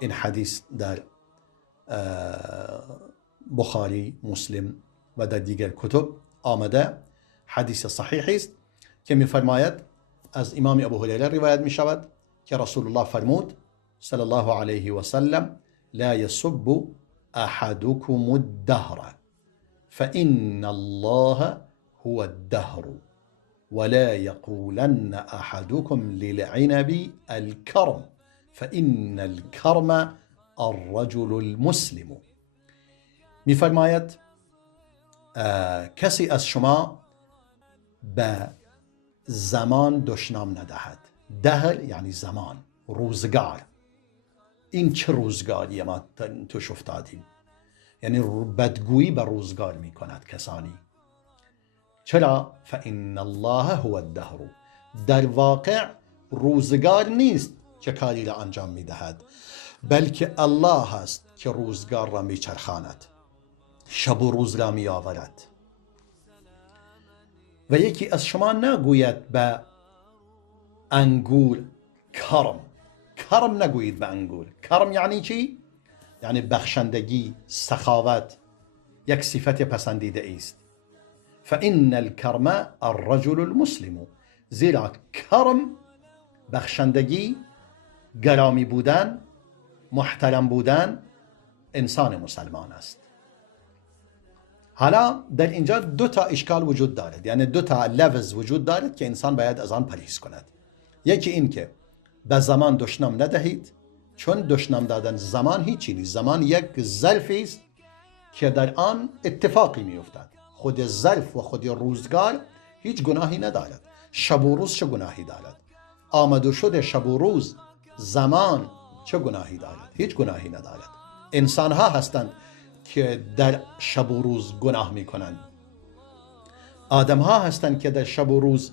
این حدیث در بخاری، مسلم و در دیگر کتب آمده، حدیث صحیحی است که می‌فرماید، از امام ابو هریره روایت می شود که رسول الله فرمود صلی الله علیه و سلم: لا يسب احدكم الدهر فإن الله هو الدهر ولا يقولن احدكم للعنب الكرم فإن الكرم الرجل المسلم. می‌فرماید کسی از شما به زمان دشنام ندهد. دهر یعنی زمان، روزگار. این چه روزگاریه ما توش افتادیم؟ یعنی بدگویی به روزگار می کند کسانی. چرا؟ فإن الله هو الدهر. در واقع روزگار نیست که کاری را انجام می دهد، بلکه الله هست که روزگار را می چرخاند، شب و روز را می آورد. و یکی از شما نگوید به انگور کرم. کرم نگویید به انگور. کرم یعنی چی؟ یعنی بخشندگی، سخاوت، یک صفت پسندیده است. فإن الكرم الرجل المسلم. زیرا کرم، بخشندگی، گرامی بودن، محترم بودن، انسان مسلمان است. حالا در اینجا دو تا اشکال وجود دارد، یعنی دو تا لفظ وجود دارد که انسان باید از آن پرهیز کند. یکی این که به زمان دشنام ندهید، چون دشنام دادن زمان هیچی نیست. زمان یک ظرفی است که در آن اتفاقی می افتد. خود ظرف و خود روزگار هیچ گناهی ندارد. شب و روز چه گناهی دارد؟ آمد و شد شب و روز، زمان چه گناهی دارد؟ هیچ گناهی ندارد. انسان ها هستند که در شب و روز گناه می کنند. آدم ها هستند که در شب و روز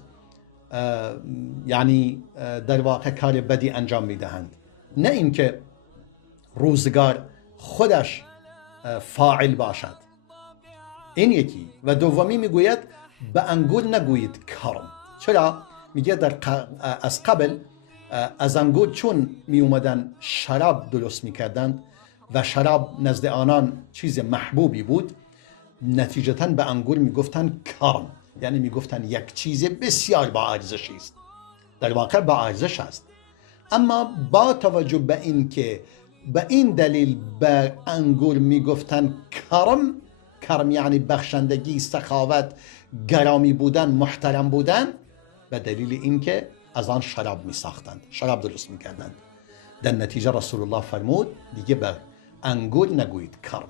یعنی در واقع کار بدی انجام می دهند، نه اینکه روزگار خودش فاعل باشد. این یکی. و دومی میگوید به انگور نگویید کرم. چرا؟ میگه از قبل از انگور چون می اومدن شراب درست میکردند و شراب نزد آنان چیز محبوبی بود، نتیجتاً به انگور میگفتن کرم، یعنی میگفتن یک چیز بسیار با ارزشی است. در واقع با ارزش است، اما با توجه به این که به این دلیل به انگور میگفتن کرم، کرم یعنی بخشندگی، سخاوت، گرامی بودن، محترم بودن، به دلیل اینکه از آن شراب میساختند، شراب درست میکردند. در نتیجه رسول الله فرمود دیگه به انگور نگویید کرم.